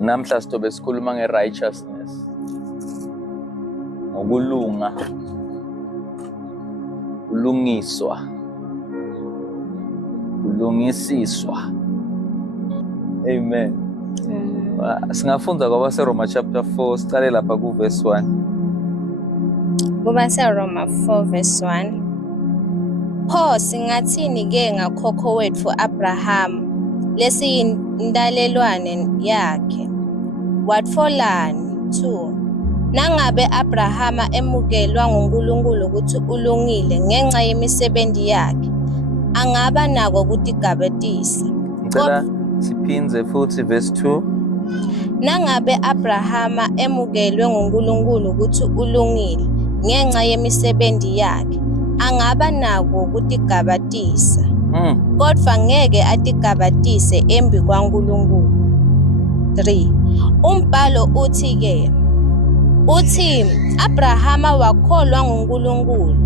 Namhla sithobe sikhuluma nge-righteousness, ngokulunga, ulungiswa, ulungisiswa. Amen. Singafunda kwabaseRoma chapter 4 sicale lapha ku-verse 1. Kuba seRoma 4 verse 1. Pho singathini-ke ngakhokho wethu Abraham lesiyindalelwane yakhe? Watfolani? 2. Nangabe Abrahama emukelwa nguNkulunkulu ukuthi ulungile ngenxa yemisebenzi yakhe, angaba nako kutigabatisa. Ngicela siphindze futhi verse 2. Nangabe Abrahama emukelwe nguNkulunkulu ukuthi ulungile ngenxa yemisebenzi yakhe, angaba nako kutigabatisa. Kodwa ngeke atigabatise embi kwaNkulunkulu. 3. Umbhalo uthi-ke, uthi Abrahama wakholwa nguNkulunkulu,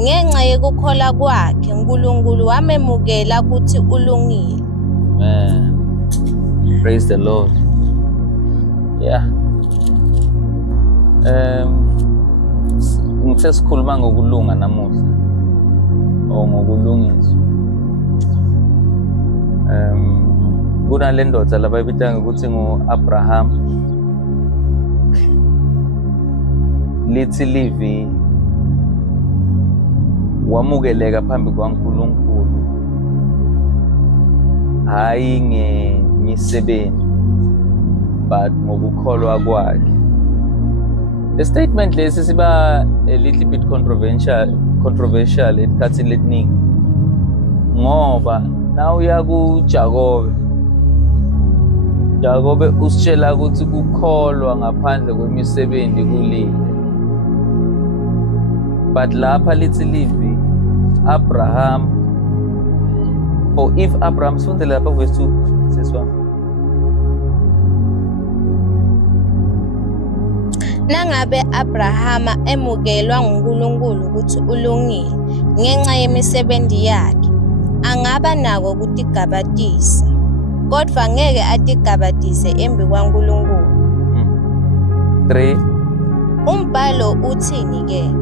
ngenxa yokukholwa kwakhe uNkulunkulu wamemukela ukuthi ulungile. Amen. Praise the Lord. Yeah. Ngithe sikhuluma ngokulunga namuhla, ngokulungiswa. Kunale ndoda laba ibita ukuthi ngo-Abraham, lithi livi wamukeleka phambi kwaNkulunkulu, hayi ngemisebenzi but ngokukholwa kwakhe. The statement lesi siba a little bit controversial esikhathini lesiningi, ngoba na uya Jakobe usitshela ukuthi kukholwa ngaphandle kwemisebenzi kulile. But lapha lithi livi Abraham, or if Abraham, sifundele lapha verse 2 siswa. Nangabe Abrahama emukelwa nguNkulunkulu ukuthi ulungile ngenxa yemisebenzi yakhe, angaba nako kutigabatisa. Kodwa ngeke atigabatise embi kwaNkulunkulu. 3. Umbhalo uthini-ke?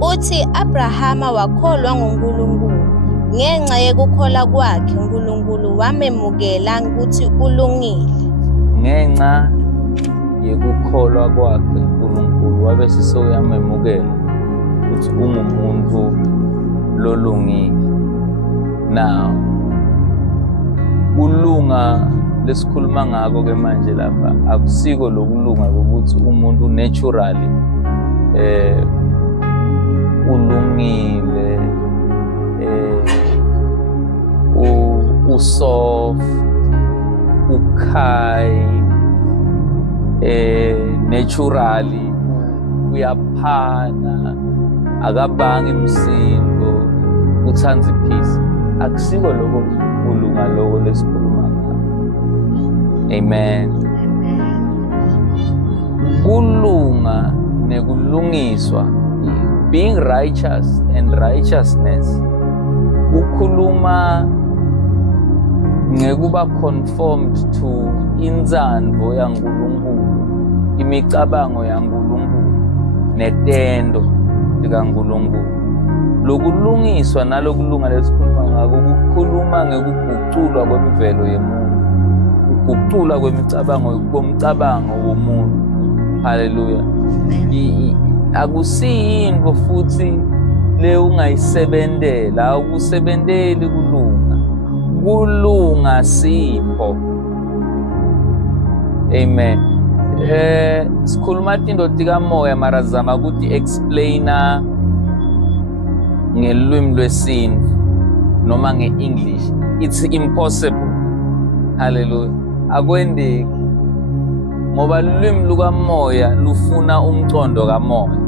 Uthi Abrahama wakholwa nguNkulunkulu, ngenxa yokukholwa kwakhe uNkulunkulu wamemukela ukuthi ulungile. Ngenxa yokukholwa kwakhe uNkulunkulu wabe sesiyamemukela ukuthi ungumuntu lolungile. Now kulunga lesikhuluma ngako ke manje lapha akusiko lokulunga ukuthi umuntu naturally ulungile, usoft, ukhaya, naturally uyaphana, akabangi imisindo, uthanda ipeace. Akusiko lokho kulunga lokho lesikhuluma ngako. Amen. Kulunga nekulungiswa, being righteous and righteousness, kukhuluma ngekuba conformed to inzandvo yaNkulunkulu, imicabango yaNkulunkulu netendo likaNkulunkulu. Lokulungiswa nalokulunga lesikhuluma ngako kukhuluma ngekuguculwa kwemvelo yemuntu, ukuguculwa komcabango womuntu. Haleluya. Akusiyinto futhi le ungayisebentela, awukusebenteli kulunga. Kulunga sipho. Amen. Sikhuluma tinto tikamoya mara zama ukuthi explainer ngelwimi lwesintu noma nge-English. It's impossible. Hallelujah. Akwendeki. Ngoba ulwimi lukamoya lufuna umcondo kamoya.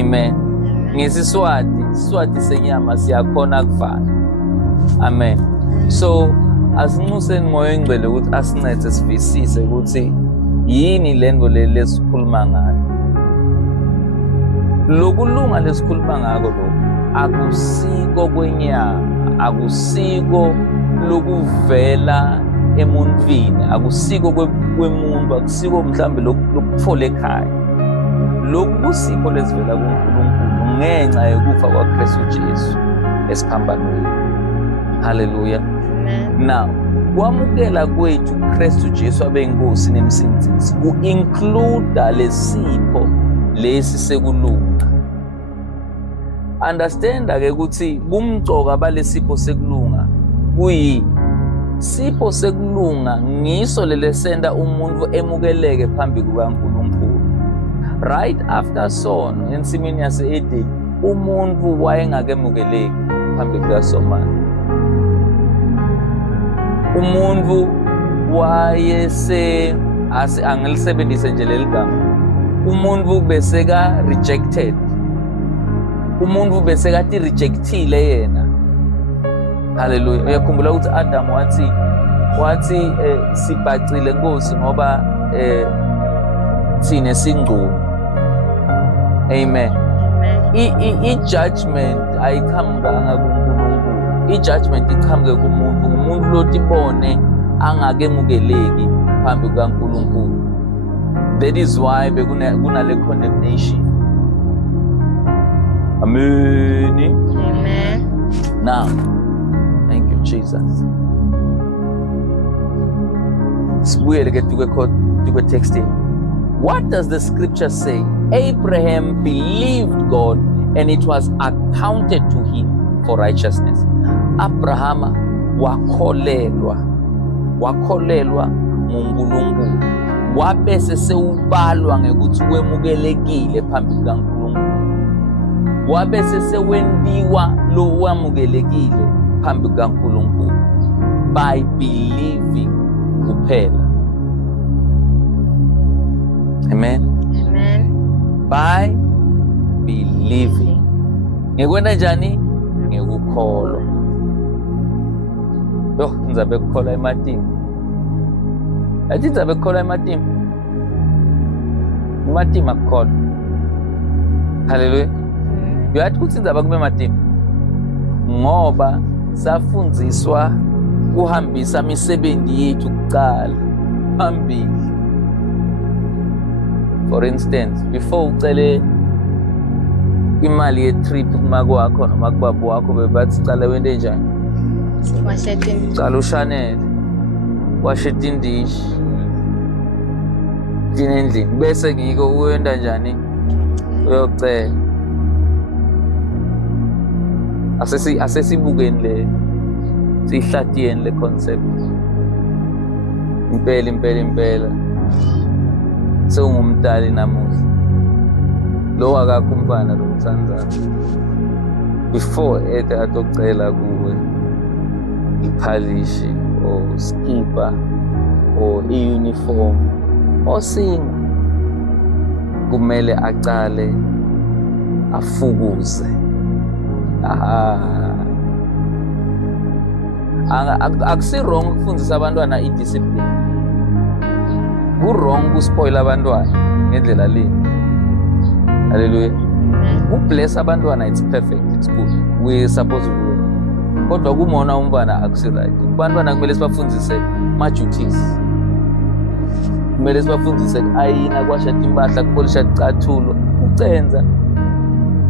Amen. Ngesiswati senyama siyakhona kufana. Amen. So asinxuseni moya engcwele ukuthi asincede sivisise ukuthi yini lento lesikhuluma ngayo. Lokulunga lesikhuluma ngako lokho akusiko kwenyama, akusiko lokuvela emuntwini, akusiko kwemuntu, akusiko mhlambe lokutfola ekhaya. Lokhu kusipho lesivela kuNkulunkulu ngenxa yokufa kwaKristu Jesu esiphambanweni. Hallelujah. Now, kwamukela kwethu uKristu Jesu abe inkosi nemsindisi ku-include lesipho lesi sekulunga. Understand-ke ukuthi kumcoka balesipho sekulunga kuyini? Sipho sekulunga ngiso lelesenta umuntu emukeleke phambi kukaNkulunkulu. Right after sono ensimini yase-Edeni umuntu wayengakemukeleki phambi kukaSomane. Umuntu angilisebenzise nje leli gama. Umuntu beseka rejected. Umuntu besekathi rejectile yena. Hallelujah. Uyakhumbula ukuthi Adam wathi sibhacile Nkosi ngoba thine singcono. Amen. I-judgment ayiqhamukanga kuNkulunkulu. I-judgment iqhamuke kumuntu. Umuntu lotibone angakemukeleki phambi kukaNkulunkulu. That is why kunale condemnation. Amen. Amen. Now, thank you, Jesus. Sibuyele ke tuke text here. What does the scripture say? Abraham believed God and it was accounted to him for righteousness. Abrahama wakholelwa nguNkulunkulu. Wabe sesewubalwa ngekuthi wemukelekile phambi kukaNkulunkulu. Wabe sesewendiwa lo wamukelekile phambi kukaNkulunkulu by believing kuphela. Amen. Amen. By believing. Ngikwenda njani? Ngikukholwa. Yo, ngizabe kukholwa ematini. Athi ngizabe kukholwa ematini. Ematini akukholwa. Hallelujah. Uyathi ukuthi ngizabe kube ematini. Ngoba safundziswa kuhambisa imisebenzi yethu kuqala phambili. For instance, before ucele imali ye-trip kumakwakho noma kubaba wakho bebathi cala wente njani? Cala ushanele, washeta indishi, clean endlini, bese ngiko uwenda njani? Uyocela. Asesibukeni le sihlatiyeni le concept. Impela. Sewungumdali namuhla. Lo akakho umfana lo mthandayo. Before atocela kuwe iphalishi or skipa or i-uniform or singa, kumele acale afukuze. Akusi wrong ukufundisa abantwana i-discipline. Ku-wrong ukuspoila abantwana ngendlela le. Hallelujah. Ku-bless abantwana, it's perfect, it's good. We're supposed to do it. Kodwa kumona umntwana akusi right. Abantwana kumele sibafundise ma-duties. Kumele sibafundise ayina, kwashata impahla, kupolisha icathulo, ucenza.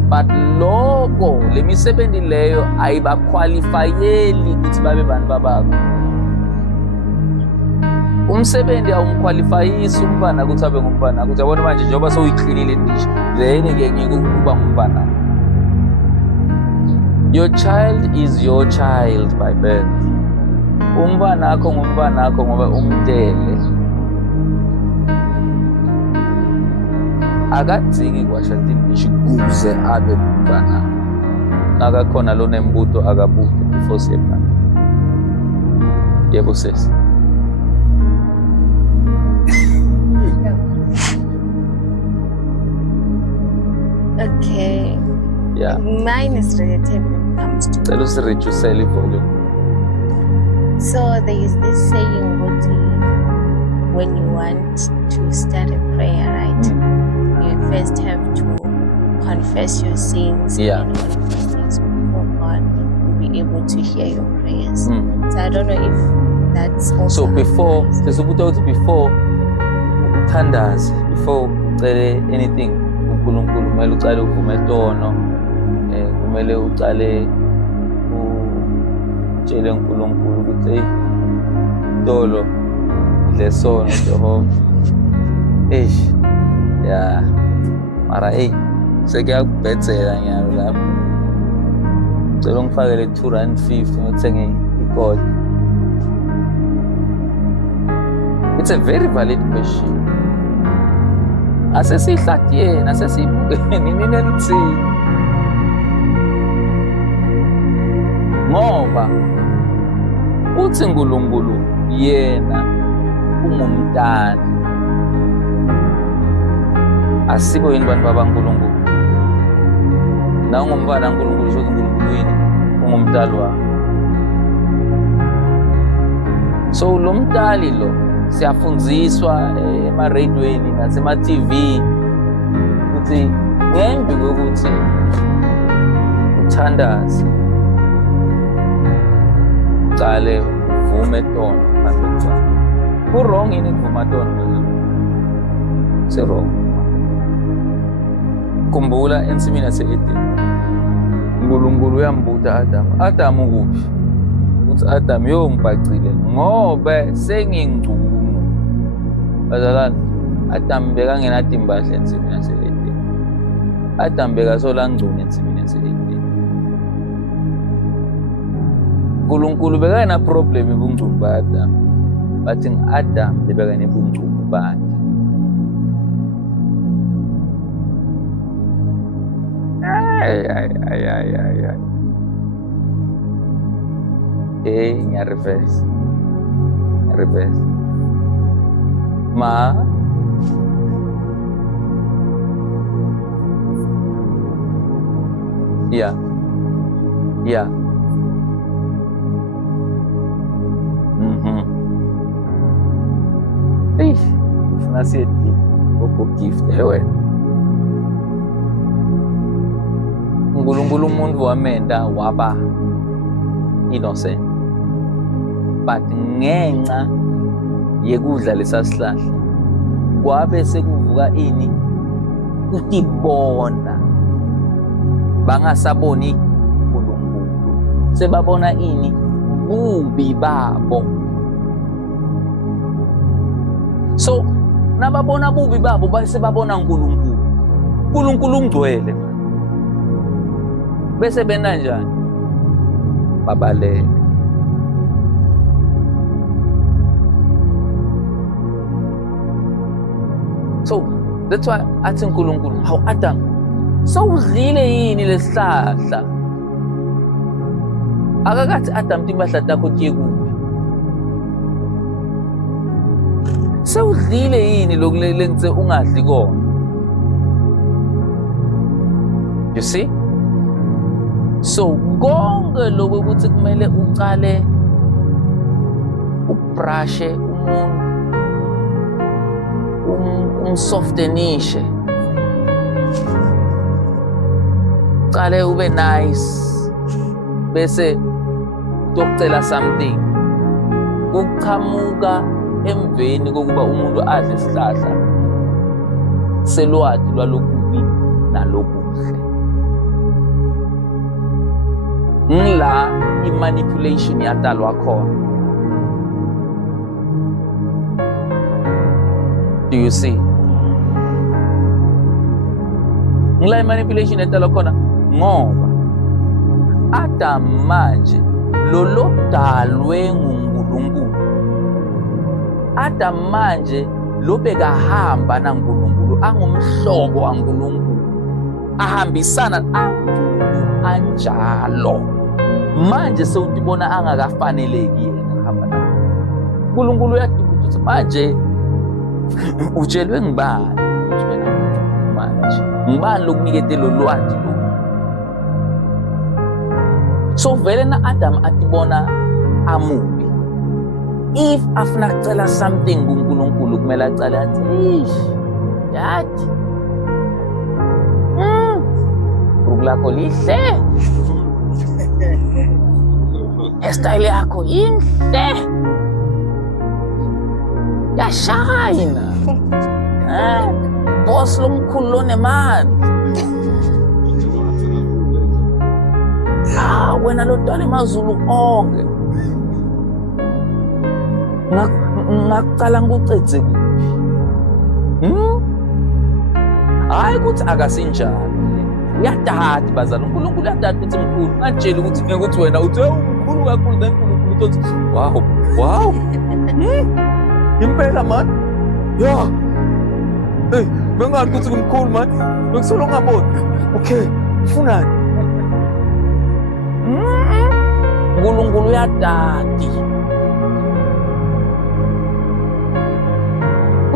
But lokho le misebenzi leyo ayibaqualifyeli ukuthi babe bantu babakho. Umsebenzi awumqualifyisi umntwana ukuthi abe ngumntwana. Ukuthi yabona manje njengoba sowuyiklinile indishi, then ke ngikuba ngumntwana. Your child is your child by birth. Umntwana akho ngumntwana akho ngoba umdele. Akadziki kwashata indishi kuze abe ngumntwana. Nakakhona lo nembuto akabuke before siyebana. Yebo sesi. Okay. Yeah. Mine is related when it comes to. Tell us reduce the volume. So there is this saying, when you want to start a prayer, right? You first have to confess your sins. Yeah. And all of those things before God will be able to hear your prayers. So I don't know if that's also. So before thandaze before ucele anything kuNkulunkulu. Kumele ucale uvume etono, kumele ucale utshele uNkulunkulu ukuthi hey Tolo le sono Jehova. Ya mara sekuyakubhedzela nyalo lapho. Ngicela ungifakele 250 ngothenge ikoti. It's a very valid question. Asesihlathiyena, asesibukeni nini elithini. Ngoba uthi uNkulunkulu yena ungumntana. Asikho yini bantu babaNkulunkulu? Na ungumntwana kaNkulunkulu shothi uNkulunkulu yini ungumntali wakho. So lo mntali lo siyafundziswa ema-radioweni nasema-TV ukuthi ngembi kokuthi uthandaze ucale uvume etono phambili kwakho. Ku-wrong yini ukuvuma etono? Se-wrong. Khumbula ensimini yase-Edeni uNkulunkulu uyambuza Adamu ukuphi? Uthi Adamu yo ngibhacile ngobe sengingcuno. Bazalwane, Adamu bekangenathi imbahla ensimini yase-Edeni. Adamu bekasola ngcuno ensimini yase-Edeni. uNkulunkulu bekana problem ebungcuno ba-Adamu, bathi Adamu lebekane ebungcuno bakhe. Ngiya-reverse. Ma yeah. Ufuna siye-deep gift wena. uNkulunkulu umuntu wamenda waba innocent, but ngenxa yekudla lesasihlahla kwabe sekuvuka ini ukutibona, bangasaboni uNkulunkulu, sebabona ini bubi babo. So nababona bubi babo base babona uNkulunkulu. uNkulunkulu ungcwele bese bena njani? Babaleka. So that's why athi uNkulunkulu, hawu Adam, sawudlile yini lesihlahla? Akakathi Adam timbahla takho tiye kuphi? Sawudlile yini lokulele ngitse ungadli kona? You see? So konke lokho ukuthi kumele ucale ubrushe umuntu, umsoftenishe, ucale ube nice, bese ucela something kuqhamuka emveni kokuba umuntu adle isihlahla selwadi lwalokubi nalokuhle. Ngila i-manipulation yatalwa khona. Do you see? Ngila i-manipulation yatalwa khona ngoba Adam manje lolodalwe nguNkulunkulu. Adam manje lobekahamba naNkulunkulu, angumhlobo kaNkulunkulu, ahambisana anjalo. Manje sewutibona angakafaneleki yena hamba naye. uNkulunkulu uyadinga ukuthi manje utshelwe ngibani ukuthi wena manje ngibani lokunikete lo lwadi lo. So vele na Adam atibona amubi. If afuna kucela something kuNkulunkulu kumele acale athi dad, lakho lihle, hairstyle yakho inhle, yashayina. boss lomkhulu lonemali. Wena lodala emazulu onke. Ngaqala ngucedze kuphi? Hayi ukuthi akasinjalo. Uyadada bazala. uNkulunkulu uyadada uthi mkhulu. Ngajeli ukuthi ngeke ukuthi wena uthi umkhulu kakhulu then uNkulunkulu uthi wow. Impela man. Yeah. Hey, bengathi ukuthi ngimkhulu man. Bekusolo ngaboni. Okay, ufunani? uNkulunkulu uyadadi.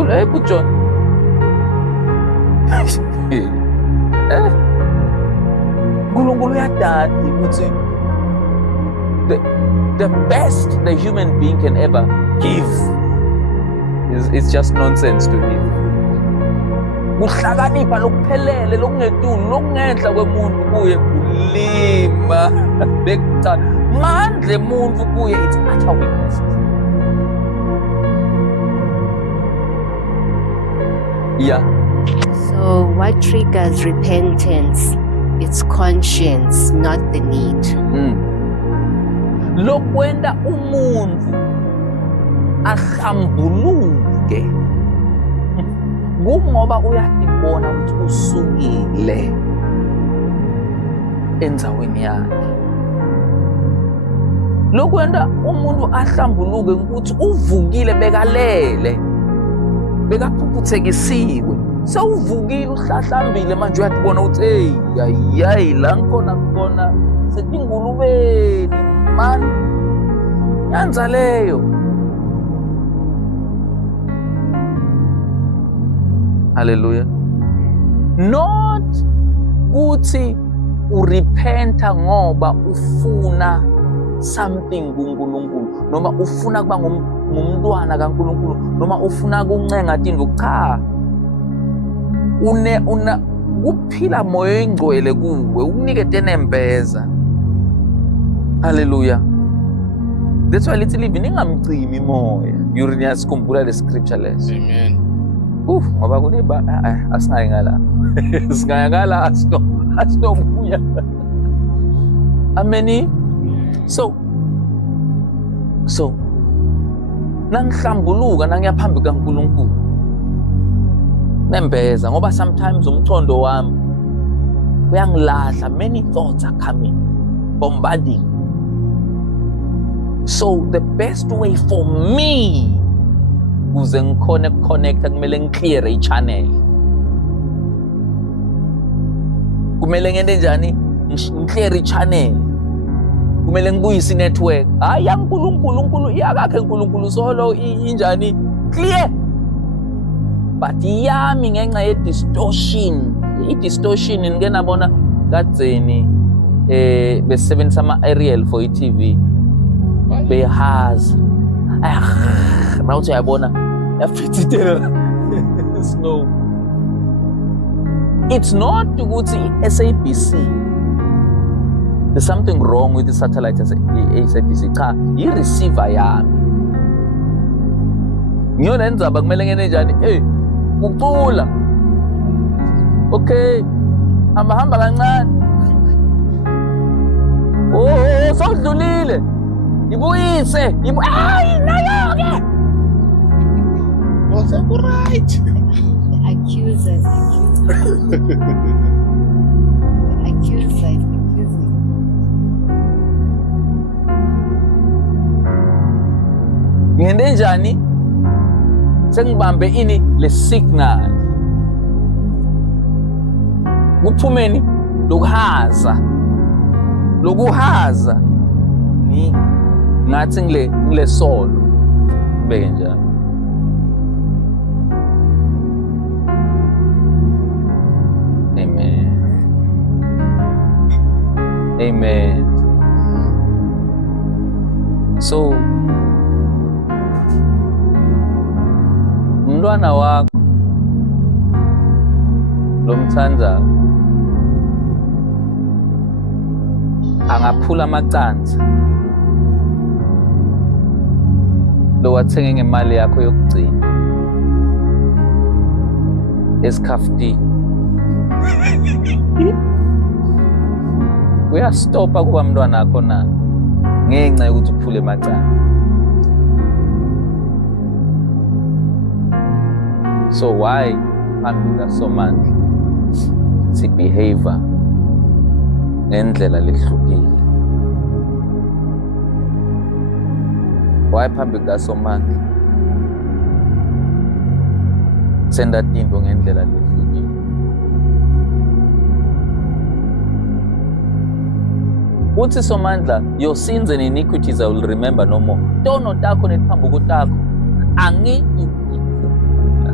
Hey, John. uNkulunkulu uyadadi ukuthi the best the human being can ever give is just nonsense to him. Kuhlakanipha lokuphelele lokungetulu lokungenhla kwemuntu kuye kulima bekucala mandle muntu kuye it's utter weakness. Yeah. So what triggers repentance? It's conscience, not the need. Lokwenda umuntu ahlambuluke kungoba uyadibona ukuthi usukile enzaweni yakhe. Lokwenda umuntu ahlambuluke ukuthi uvukile bekalele bekaphuphuthekisiwe. Sewuvukile uhlahlambile manje uyadibona ukuthi hey la ngikhona khona setingulubeni man. Yanza leyo. Hallelujah. Not kuthi urepenta ngoba ufuna something kuNkulunkulu noma ufuna kuba ngumntwana kaNkulunkulu noma ufuna kuncenga into. Cha. Kuphila moya engcwele kuwe ukunikete nempeza. Hallelujah. That's why lithi live ningamcimi moya. Ngiyasikhumbula le scripture leso. Amen. Ngoba kuneba asingayengala. Singayengala asinobuya. Amen. So nangihlambuluka nangiyaphambi kaNkulunkulu nembeza ngoba sometimes umthondo wami uyangilahla. Many thoughts are coming, bombarding. So the best way for me ukuze ngikhone ukuconnecta kumele ngiclear i-channel. Kumele ngente njani? Ngiclear i-channel. Kumele ngibuyise i-network. Hayi yaNkulunkulu iyakakhe uNkulunkulu solo injani? Clear. But yami ngenxa ye-distortion. I-distortion ngike nabona kadzeni besebenzisa ama-aerial for i-TV. Behaza. Mawuthi uyabona yafithitela snow. It's not ukuthi SABC. There's something wrong with the satellite SABC. Cha, i-receiver yami. Ngiyona endzaba kumele ngene njani? Kucula. Okay. Hamba kancane. Sodlulile. Ibuyise. Nayo-ke. Was right? Accusers. Accusing. Ngende njani? Sengibambe ini le signal. Kuphumeni lokuhaza ni ngathi ngile solo beke njalo. Amen. So umntwana wakho lomthandayo angaphula amacansi lo wathenge ngemali yakho yokugcina esikhafti uyastopa kuba mntwana akho na ngenxa yokuthi uphule emacala. So why phambi kaSomandla sibehave ngendlela lehlukile? Why phambi kaSomandla senda tinto ngendlela lehlukile? Uthi Somandla, your sins and iniquities I will remember no more. Tono takho netiphambuko takho angiyikhulula.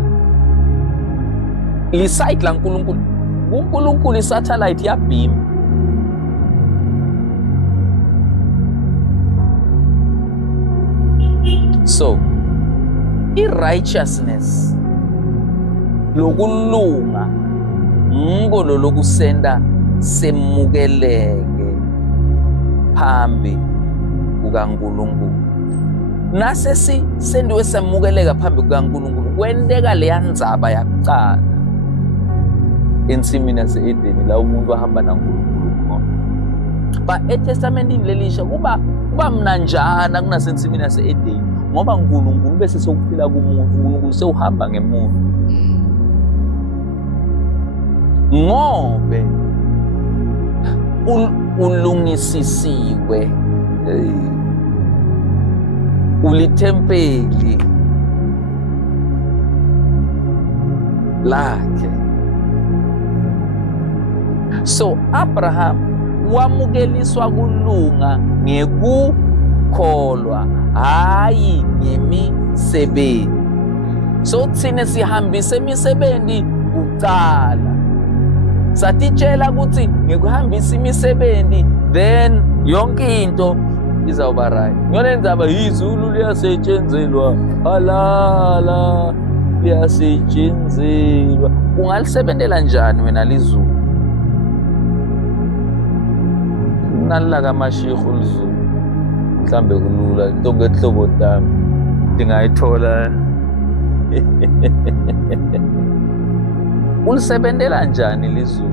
Lisite la nkulunkulu, unkulunkulu isatellite ya beam. So i-righteousness lokulunga ngolo lokusenda semukeleke phambi kukaNkulunkulu. Nase sendiwe semukeleka phambi kukaNkulunkulu kwenteka leya ndzaba yakuqala ensimini yase-Edeni la umuntu ahamba naNkulunkulu khona. But eTestamentini lelisha kuba mnanjana kunasensimini yase-Edeni ngoba uNkulunkulu bese sokuphila kumuntu, uNkulunkulu sewuhamba ngemuntu. Ngobe ulungisisiwe ulithempeli lakhe. So Abraham wamukeliswa kulunga ngekukholwa, hayi ngemisebenzi. So thina sihambise imisebenzi kuqala, satitshela ukuthi ngikuhambisa imisebenzi then yonke into izawuba right. Ngiyona ndzaba izulu liyasetshenzelwa, halala liyasetshenzelwa. Ungalisebentela njani wena lizulu? Nalila kaMashikhu lizulu mhlambe kulula tonke ehlobo tami ndingayithola. Ulisebentela njani lizulu?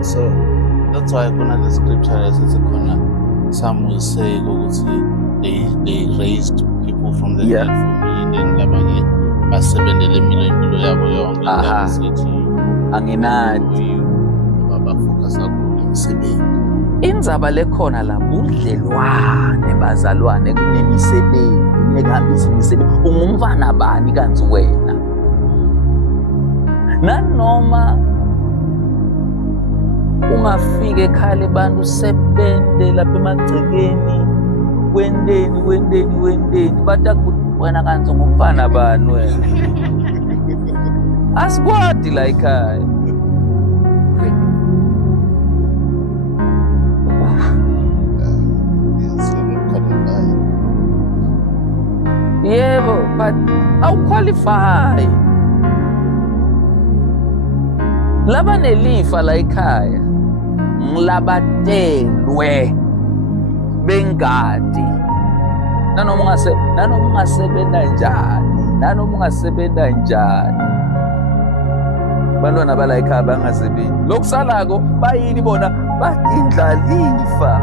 So that's why kuna scripture esithi khona, some will say ukuthi they raised people from the dead for me, and then labanye basebenzele impilo yabo yonke ngesithi anginati baba focus kakhulu emsebenzini. Indzaba lekhona la budlelwane bazalwane kunemisebenzi, nekuhambisa imisebenzi. Ungumfana bani kanzi wena? Nanoma ungafike ekhaya abantu sebende lapha emagcekeni wendeni batakuthi wena kanzi ungumfana bani wena? Asikwadi la ekhaya. Yebo, but awuqualify. Laba nelifa la ekhaya ngilabatelwe bengadi. Nanoma ungasebenza njani, bantwana bala ekhaya bangasebenzi. Lokusalako bayini bona? Batindlalifa.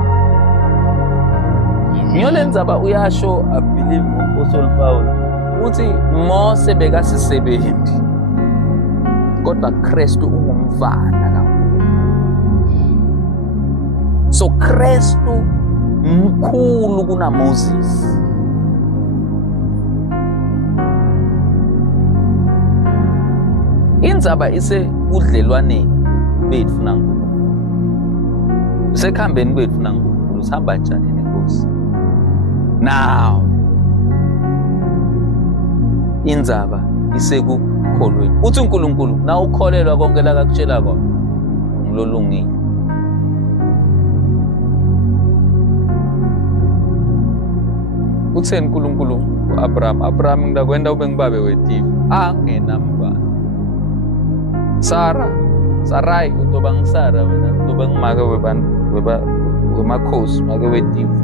Ngiyolendzaba uyasho, I believe uApostle Paul uthi Mose bekasisebenzi kodwa Kristu ungumfana kakhulu. So Kristu mkhulu kuna Moses. Indzaba ise budlelwaneni bethu naNkulunkulu. Sekuhambeni kwethu naNkulunkulu sihamba njani neNkosi? Now indzaba isekukholweni. Uthi uNkulunkulu na ukholelwa konke la akutshela kona ngilolungile. Utheni uNkulunkulu uAbraham ngidakwenda ube ngibabe wetifu angenambala. Sarai utoba ngisara wena utoba ngimake wemakhosi make wetifu.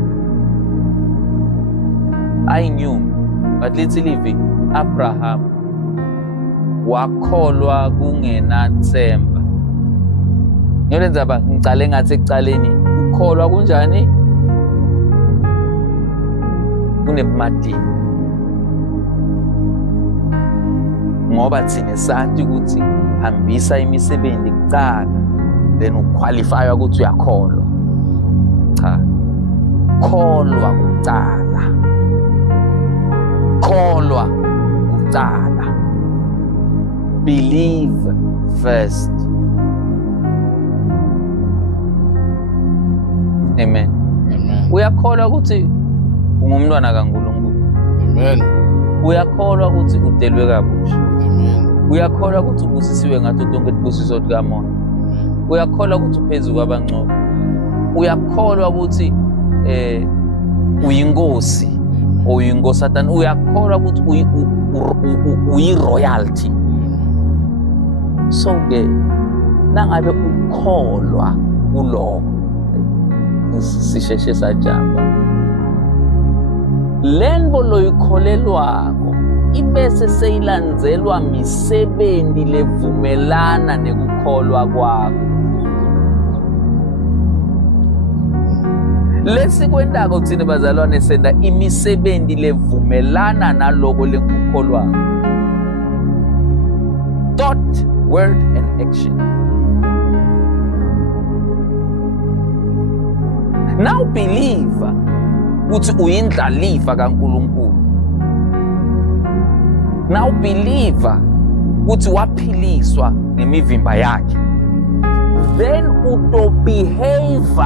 I knew but lithi livi Abraham wakholwa kungenathemba. Ngiyolenza ba ngicale ngathi ekucaleni ukholwa kunjani? Kunebumadini. Ngoba thina sathi ukuthi hambisa imisebenzi kuqala then uqualify ukuthi uyakholwa. Cha. Kholwa kuqala. Kholwa kuqala. Believe first. Amen. Amen. Uyakholwa ukuthi ungumntwana kaNkulunkulu. Amen. Uyakholwa ukuthi udelwe kabusha. Amen. Uyakholwa ukuthi ubusisiwe ngathi tonke izibusiso zikaMoya. Uyakholwa ukuthi uphezulu kwabangcwele. Uyakholwa ukuthi uyinkosi oyinkosi. Uyakholwa ukuthi uyi-royalty. So ke nangabe ukholwa kuloko sisheshe sajamba. Lento loyikholelwako ibese seyilandzelwa misebenzi levumelana nekukholwa kwakho. Lesikwendako thina bazalwane senda imisebenzi levumelana naloko lekukholwa. Thought, word and action. Now believe ukuthi uyindlalifa kaNkulunkulu. Now believe ukuthi waphiliswa ngemivimba yakhe. Then uto behave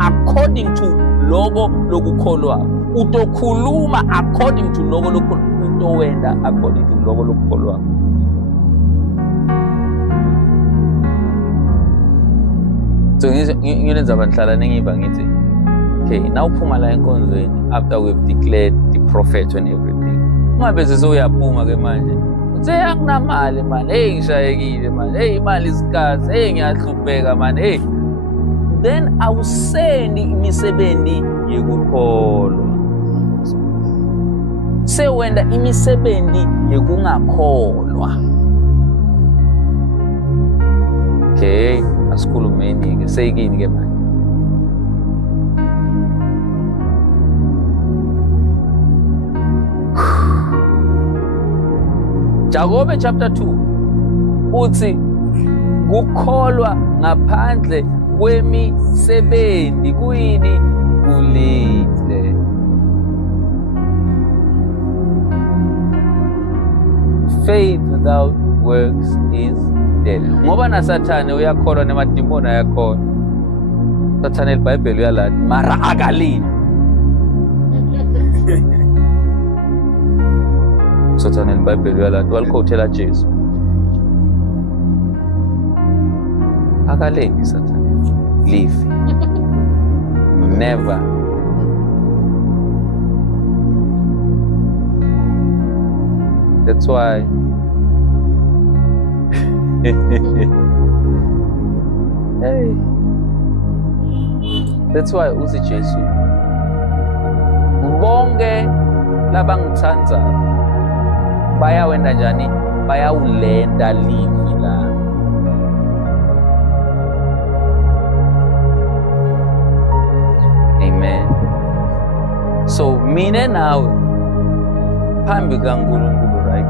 according to logo lokukholwa. Utokhuluma according to logo lokukholwa. Utowenda according to logo lokukholwa. So ngiyenza abanhlala nengiva ngithi okay, now uphuma la enkonzweni after we've declared the prophet and everything. Ungabe sesoyaphuma ke manje. Uthe akunamali man. Hey ngishayekile man. Hey imali isikazi. Hey ngiyahlupheka man. Hey. Then awusendi imisebenzi yekukholwa. Sewenda imisebenzi yekungakholwa. Okay, asikhulumeni ke seyikini ke manje. Jakobe chapter 2 uthi kukholwa ngaphandle kwemisebenzi kuyini? Kulite. Faith without works is dead. Ngoba na Sathane uyakholwa nemadimoni ayakholwa. Sathane iBhayibheli uyalathi mara akalini. Sathane iBhayibheli uyalathi walikhothela Jesu. Akalengi Sathane. Leave. Never. That's why hey. That's why uthi Jesu bonke labangithandza bayawenda njani? Bayawulenda livi la. Amen. So mina nawe phambi kaNkulunkulu right,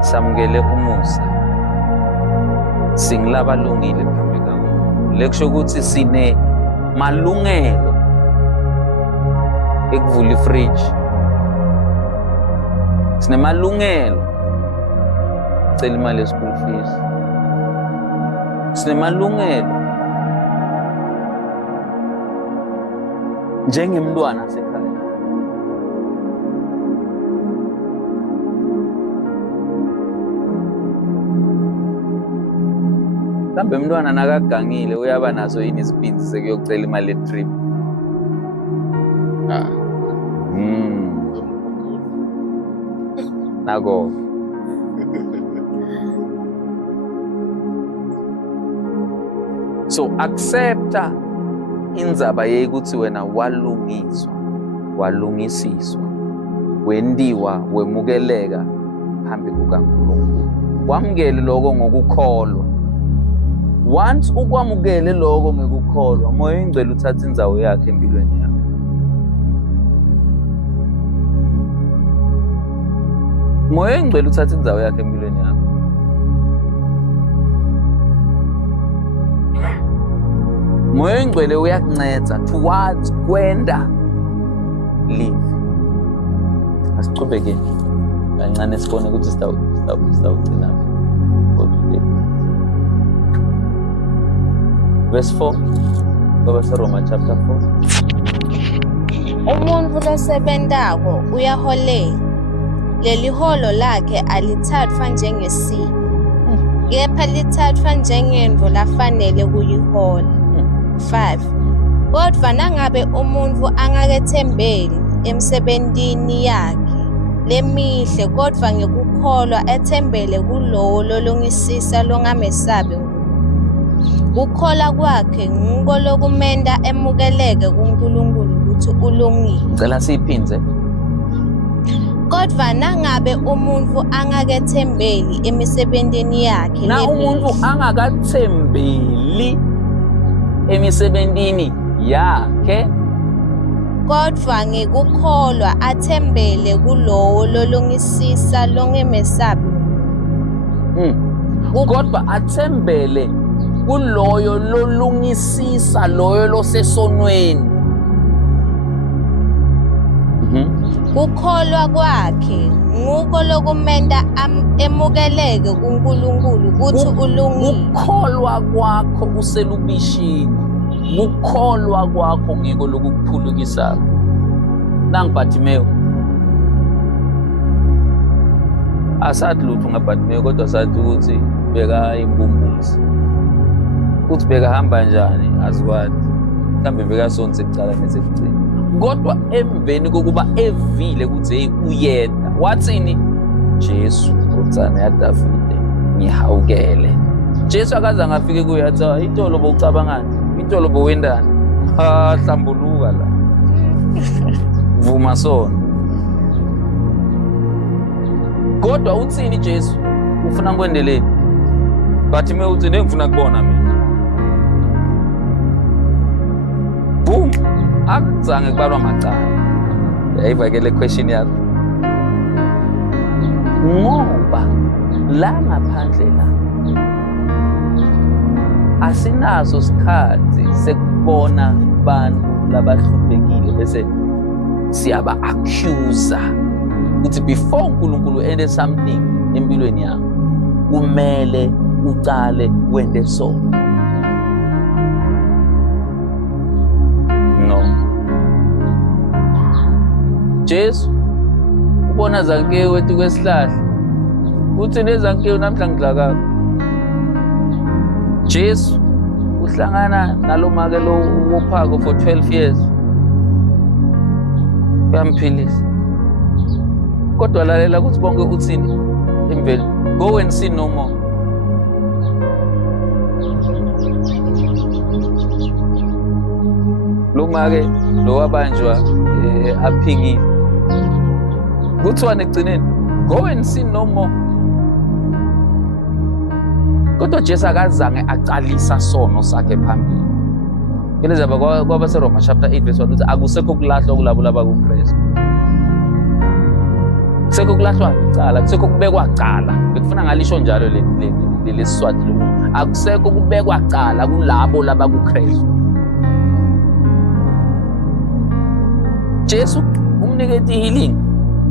samukele umusa, singilabalungile phambi kaNkulunkulu. Lekusho ukuthi sine malungelo ekuvula ifridge, sine malungelo cela imali ye-school fees, sine malungelo njengemntwana sekhaya. Kambe umntwana nakagangile uyaba naso yini isipinzi sekuyocela imali ye-trip? Nako. So accepta indzaba yekuthi wena walungisiswa, wendiwa, wemukeleka phambi kukaNkulunkulu. Kwamukele lokho ngokukholwa. Once ukwamukele lokho ngokukholwa, Moya Oyingcwele uthatha indzawo yakhe empilweni yakho. Moya Oyingcwele uthatha indzawo yakhe empilweni yakho. Moya Oyingcwele uyakunceda towards kwenda live. Asichubekeni kancane sibone ukuthi sitawugcina for today. Verse 4 ngoba seRoma chapter 4. Umuntu losebentako uyaholela, leli holo lakhe alithathwa njengesipho, kepha lithathwa njengento lafanele kuyihola. 5. Kodwa nangabe umuntu angakethembeli emsebentini yakhe lemihle, kodwa ngekukholwa ethembele kulowo lolungisisa longamesabi kukholwa kwakhe nguko lokumenda emukeleke kuNkulunkulu ukuthi ulungile. Ngicela siyiphindze. Kodwa nangabe umuntu angakethembeli emisebentini yakhe Na umuntu lemihle, angakathembeli emisebentini yakhe, kodwa ngekukholwa athembele kulowo lolungisisa longamesabi kodwa athembele kuloyo lolungisisa loyo losesonweni. kukholwa kwakhe nguko lokumenda emukeleke kuNkulunkulu ukuthi ulungile. Kukholwa kwakho uselubishini, kukholwa kwakho ngiko lokukuphulukisa. Nangu Bartimayo, asathi lutho ngaBartimayo, kodwa sathi ukuthi beka imbumbuzi. Uthi bekahamba njani aziwathi, mhlawumbe bekasonze kucala nese kugcina. Kodwa emveni kokuba evile ukuthi hey uyeda, wathini? Jesu utsana ya Davide ngihawukele. Jesu akaza ngafike kuye athi itolo bowucabangani, itolo bowendani, hlambuluka la vuma sona. Kodwa uthini Jesu? Ufuna ngikwendeleni? Bartimayo uthi ngifuna kubona mina. Boom, akuzange kubalwa macala. Yayivakele question yakho. Ngoba la ngaphandle la asinaso sikhathi sekubona abantu labahluphekile bese siyaba accuser ukuthi before uNkulunkulu ende something empilweni yakho kumele ucale wende so. No. Jesu ubona Zankewu wetu kwesihlahla uthi neZankewu namhla ngidlaka. Jesu uhlangana nalomake lo wophako for 12 years. Uyamphilisa. Kodwa lalela ukuthi bonke uthini emvelo. Go and sin no more. Lomake lo wabanjwa aphingile. Kuthiwa nekugcineni go and sin no more. Kodwa Jesu akazange aqalisa sono sakhe phambili. Kelezaba kwaba seRoma chapter 8 verse 1 uthi akusekho kulahlwa kulabo labakuKristu. Kusekho kulahlwa icala, kusekho kubekwa cala. Bekufuna ngalisho njalo lesiswathi lo. Akusekho kubekwa cala kulabo labakuKristu. Jesu umnikeza healing.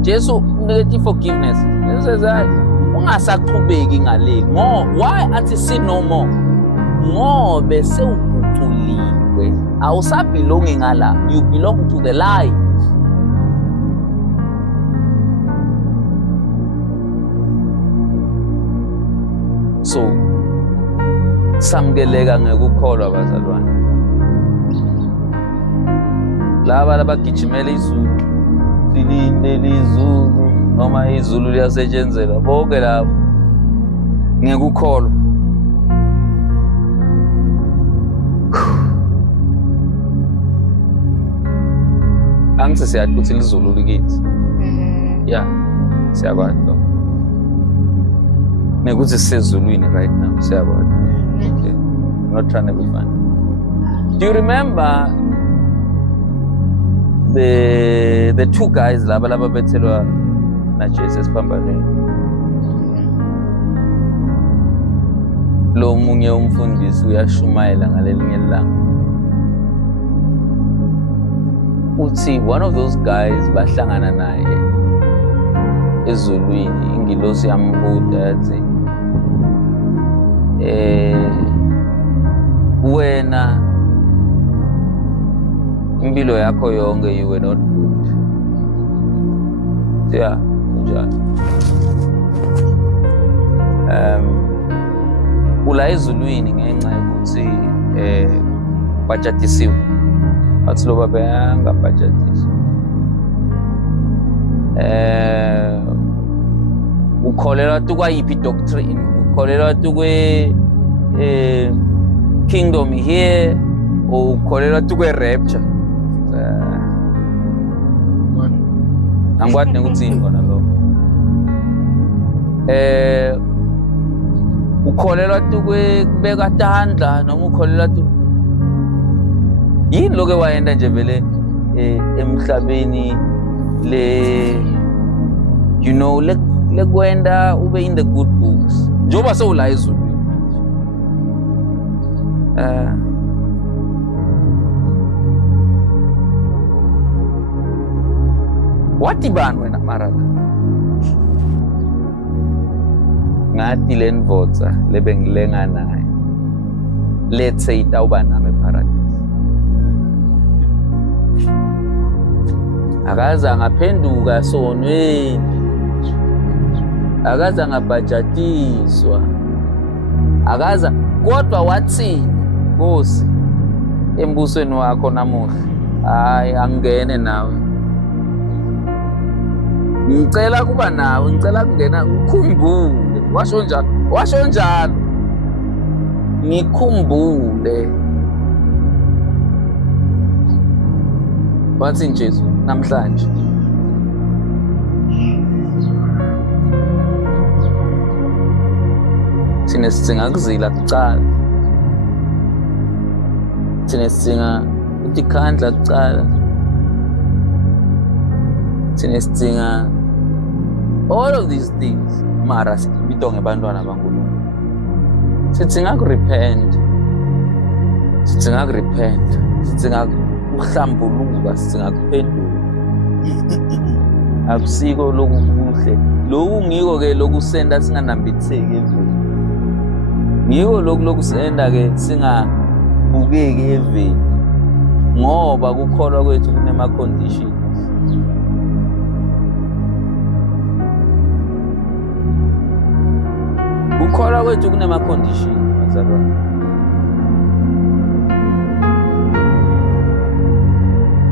Jesu umnikeza forgiveness. Lesizai ungasaqhubeki ngale. Why athi sin no more? Ngobe sewuguculiwe. Awusabelongi ngala. You belong to the light. So samkeleka ngekukholwa bazalwane. Laba labagijimela izulu lilinde lizulu noma izulu liyasetshenzela bonke labo ngekukholwa. Angithi siyathi ukuthi lizulu likithi. Mhm. Yeah, siyakwazi lokho. Nekuthi sisezulwini right now, siyakwazi. Okay. I'm not trying to be funny. Do you remember the two guys laba bethelwa na Jesu esiphambanweni? Lo munye umfundisi uyashumayela ngalelinye ilanga. Uthi one of those guys bahlangana naye ezulwini, ingilosi yambuza yathi wena impilo yakho yonke you were not good. Yeah, njalo. Ula ezulwini ngenxa yokuthi bajatisiwe. Bathi lo baba angabhajatiswa. Ukholelwa tu kwayiphi doctrine? Ukholelwa tu kwe kingdom here or ukholelwa tu kwe rapture? Angikwazi nekuthini khona lo. Ukholelwa tu kwe kubeka tandla noma ukholelwa tu yini lokho wayenda nje vele emhlabeni you know lekwenda ube in the good books njoba sewula ezulwini. Wathi bani wena mara la? Ngathi le ndvodza lebengilenga naye let's say itawuba nami eparadise. Akaze angaphenduka sonweni, akaze angabhajatiswa, akaze kodwa wathini Nkosi embusweni wakho namuhla? Hayi angene nawe, ngicela kuba nawe, ngicela kungena ukukhumbule. Washo njalo ngikhumbule. Wathi Jesu namhlanje thina sidinga kuzila kucala, thina sidinga ukukhandla kucala, thina sidinga all of these things. Mara sibitwa ngebantwana baNkulunkulu sidinga kurepent, sidinga kurepent, sidinga ukuhlambuluka, sidinga kuphenduka. Akusiko lokhu kuhle lokhu, ngiko ke lokusenda singanambitheki eveni, ngiko lokhu lokusenda ke singabukeki eveni, ngoba kukholwa kwethu kunema conditions. Kukholwa kwethu kunema conditions bazalwane.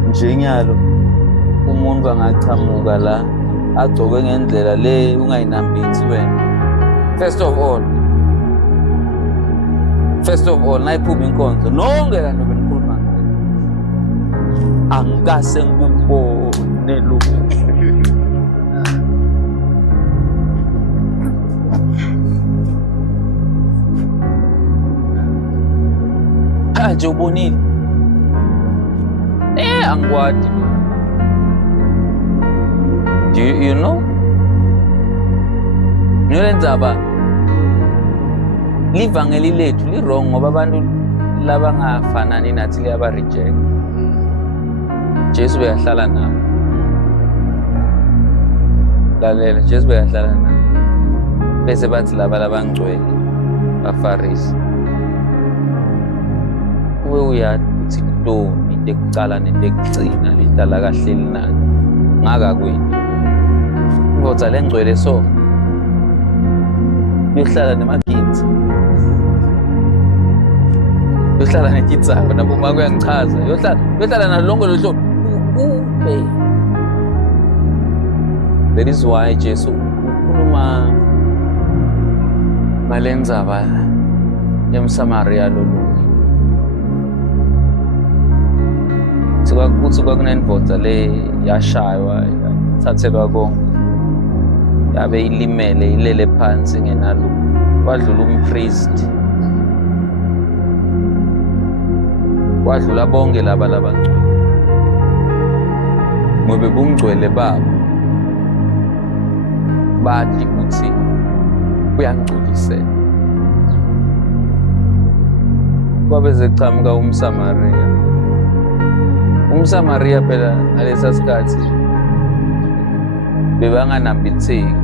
Njenyalo umuntu angachamuka la agcoke ngendlela le ungayinambithi wena. First of all nayiphuma inkonzo nonke kanti benikhuluma ngayo angikase ngikubone lokho. Nje ubonile angkwadi. Do you know? Ngiyolendzaba livangeli lethu li wrong ngoba abantu labangafanani nathi liyaba reject. Jesu beyahlala nabo. Lalela, Jesu beyahlala nabo. Bese bathi laba labangcwele baFarisi. Uwe uyathi uthi ntoni tekucala netekugcina lihlala kahle linani ngaka kwini kodwa lengcwele so yohlala nemagitsi, yohlala nekitsaba nabo uma kuyangichaza, yohlala nalonke lo hlobo ube. That is why Jesu ukhuluma ngalendzaba yemSamaria lolu. Uthi kwakunendoda le yashaywa yathathelwa konke yabe ilimele ilele phansi ngenalo kwadlula umpriest kwadlula bonke laba labangcwele ngoba bungcwele babo bathi ukuthi kuyangcolisela kwabe zeqhamuka umSamariya phela ngalesa sikhathi bebanganambitheki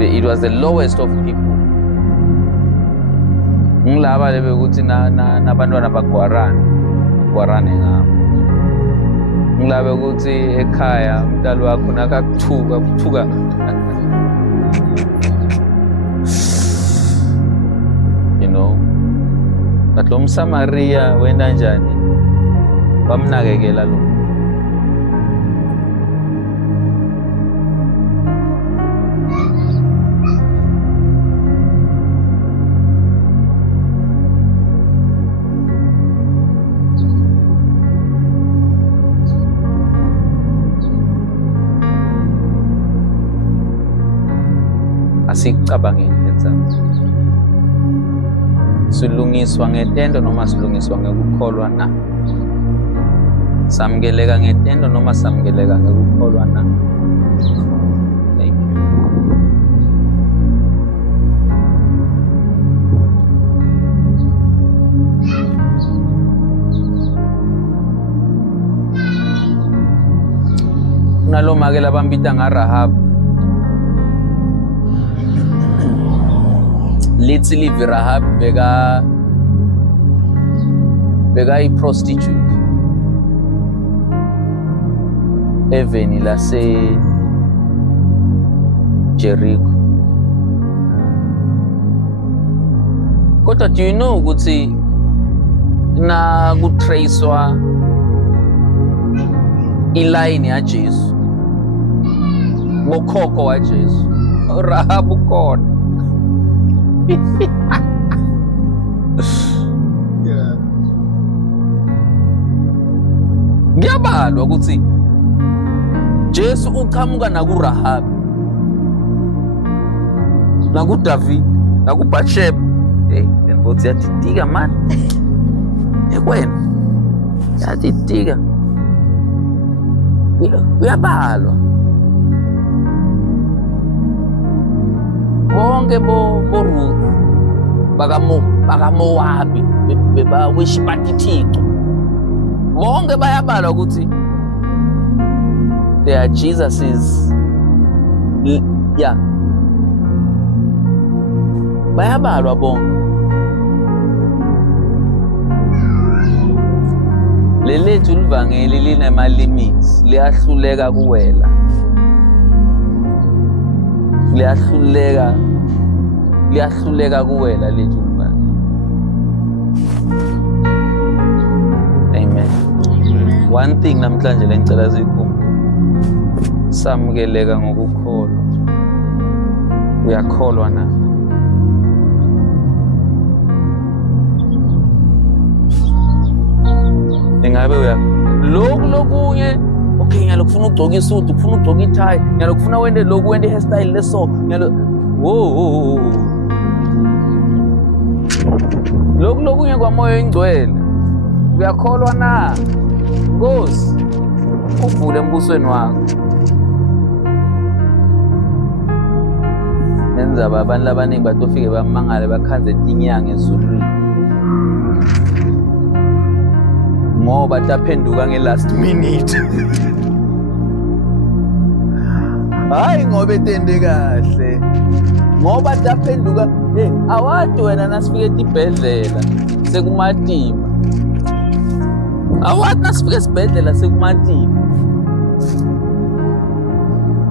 it was the lowest of people ngilaba lebe ukuthi nabantwana bagwarane ngabo ngilabe ukuthi ekhaya umntali wakho nakakuthuka you know but lo mSamariya wena njani bamnakekela lo asicabangeni lenzalo silungiswa ngetendo noma silungiswa ngekukholwa na samkeleka ngetendo noma samkeleka ngekukholwa na. Thank you. Unaloma ke labambita ngaRahab lithi live Rahab beka i-prostitute eveni lase Jericho. Kodwa do you know ukuthi na kutracewa iline ya Jesu ngokhokho wa Jesu Rahab ukhona. Ngiyabalwa ukuthi Jesu uqhamuka nakuRahab nakuDavid nakuBathsheba lendoda yatitika man ekwena yatitika uyabalwa bonke bo Ruth bakaMowabi bebawishipatithixo bonke bayabalwa ukuthi they are Jesus's bayabalwa bonke lelethu livangeli linema limits liyahluleka kuwela liyahluleka kuwela lethu livangeli. Amen. One thing namhlanje lengicela sikhumbule samukeleka ngokukholwa. Uyakholwa na? Ingabe lokunye okay ngiyalokufuna ugcoka isudu ufuna ugcoka itie ngiyalokufuna wende hairstyle leso lokunye kwamoya ingcwele uyakholwa na Nkosi uvule embusweni wakho nenza abantu abaningi batofike bamangale bakhanze tinyanga ezulwini ngoba taphenduka ngelast minute hayi ngoba etende kahle ngoba taphenduka awadi wena nasifike esibhedlela sekumatima awadi nasifike esibhedlela sekumatima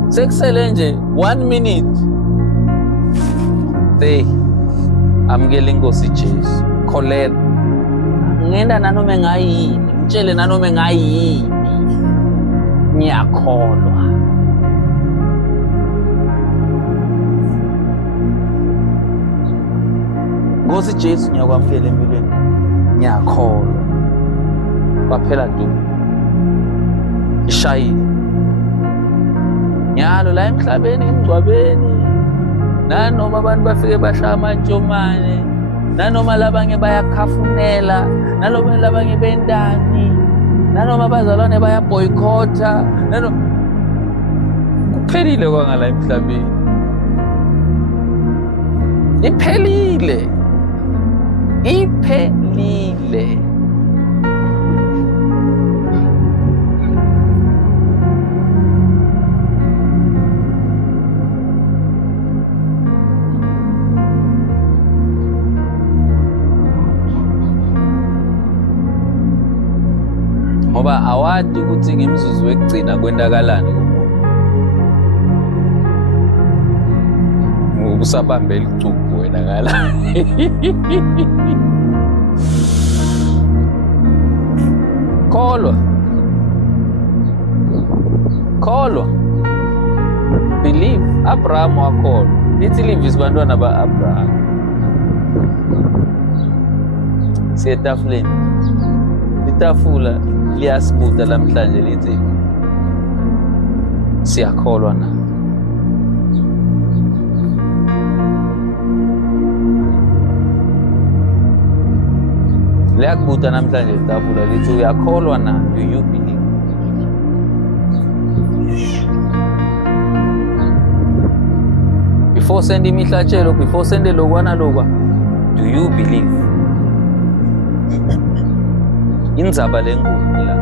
sekusele nje 1 minute amukela Inkosi Jesu kholela ngenda nanoma ngayini ngitshele nanoma ngayini ngiyakholwa Nkosi Jesu ngiyakwamukela empilweni ngiyakholwa kwaphela du ishayile nyalo la emhlabeni emgcwabeni, nanoma abantu bafike bashaya amantshomane, nanoma labanye bayakhafunela, nanoma labanye bendani, nanoma abazalwane bayaboycotha, kuphelile kwangala emhlabeni. Iphelile. Ngoba awadi ukuthi ngemzuzu wekugcina kwendakalani kumuntu. Usabambe icubu wena ngala. Kholwa. Believe. Abraham wakholwa. Lithi live isibantwana ba-Abraham. Siyetafuleni. Itafula liyasibuta namhlanje lithi siyakholwa na. Liyakubuta namhlanje itafula lithi uyakholwa na. Do you believe? Before sending imihlatshelo, before sending lokwana lokwa, do you believe? Indzaba lenkulu la.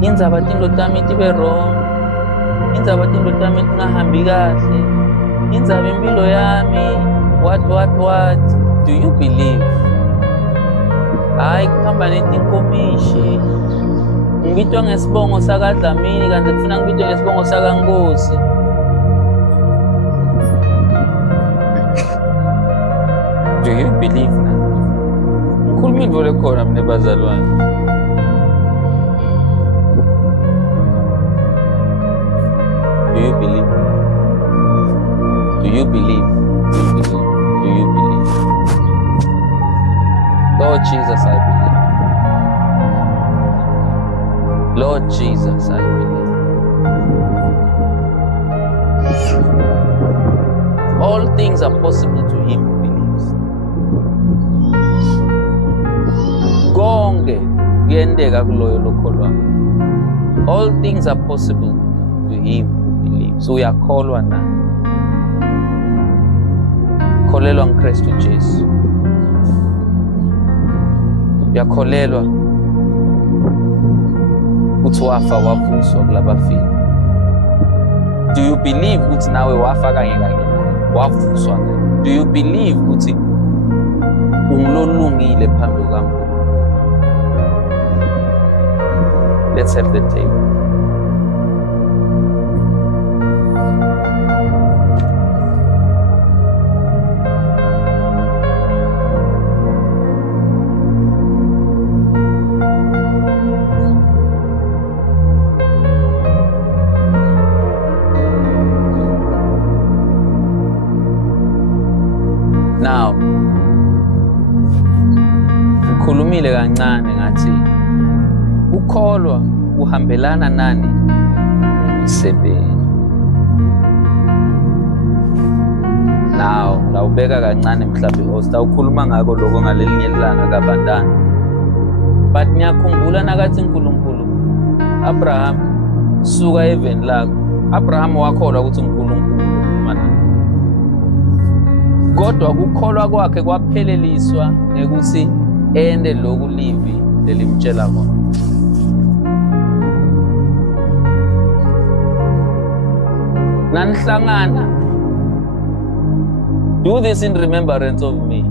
Indzaba tinto tami tibe wrong. Indzaba tinto tami tingahambi kahle. Indzaba impilo yami. What? Do you believe? Hayi kuhamba netinkomishi. Ngibitwa ngesibongo sakaDlamini kanti kufuna ngibitwe ngesibongo sakaNkosi. Do you believe na? Ngikhuluma into lekhona mina bazalwane. Do you believe? Do you believe? Do you believe? Lord Jesus, I believe. Lord Jesus, I believe. All things are possible to him who believes. Konke kuyendeka kuloyo lokholwa. All things are possible to him who believes. Uyakholwa na. Kholelwa ngKristu Jesu. Uyakholelwa ukuthi wafa wavuswa kulabafile. Do you believe ukuthi nawe wafa kanye wavuswa? Do you believe ukuthi ungilolungile phambi kukaNkulunkulu? Let's set the table. Now, ngikhulumile kancane ngathi ukholwa uhambelana nani emsebenzini. Now, ngawubeka kancane mhlawumbe ositawukhuluma ngako lokho ngalelinye ilanga kabandana. But ngiyakhumbula nakathi uNkulunkulu Abraham suka eveni lakho. Abraham wakholwa ukuthi uNkulunkulu ukhuluma naye. Kodwa ukukholwa kwakhe kwapheleliswa ngekuthi ende lokhu livi lelimtshela kona. Nanihlangana, do this in remembrance of me.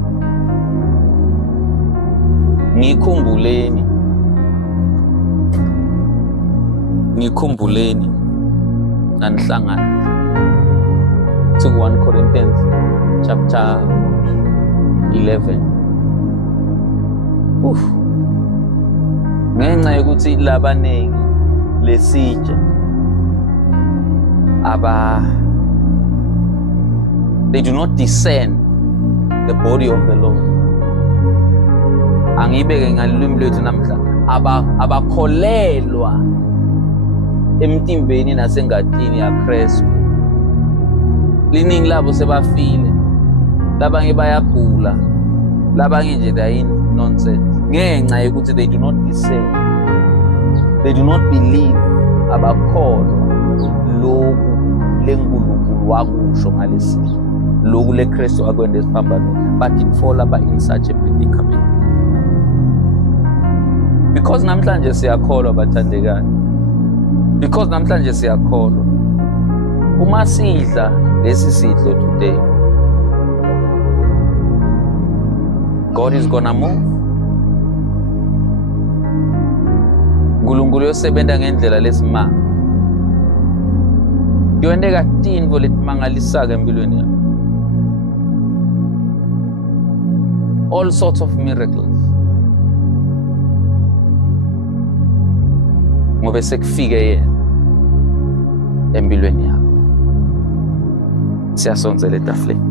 Ngikhumbuleni nanihlangana. To 1 Corinthians chapter 11. Ngenxa yokuthi labanengi lesitsha they do not discern the body of the Lord. angiyibeke ngalilwimi lwethu namhla, abakholelwa emtimbeni nasengatini ya Kristu. Liningi labo sebafile, labanye bayagula, labanye nje they are in nonsense ngenxa yokuthi they do not discern, they do not believe, abakholwa lokhu lenkulunkulu wakusho ngalesi lokhu leKristu akwenda esiphambanweni, but it fall apha in such a predicament. Because namhlanje siyakholwa bathandekayo, because namhlanje siyakholwa, uma sidla lesi sidlo today, God is gonna move. uNkulunkulu uyosebenza ngendlela lesimanga, kuyondeka tintfo letimangalisaka empilweni yakho, all sorts of miracles, ngobe sekufike yena empilweni yakho. Siyasondzela etafuleni.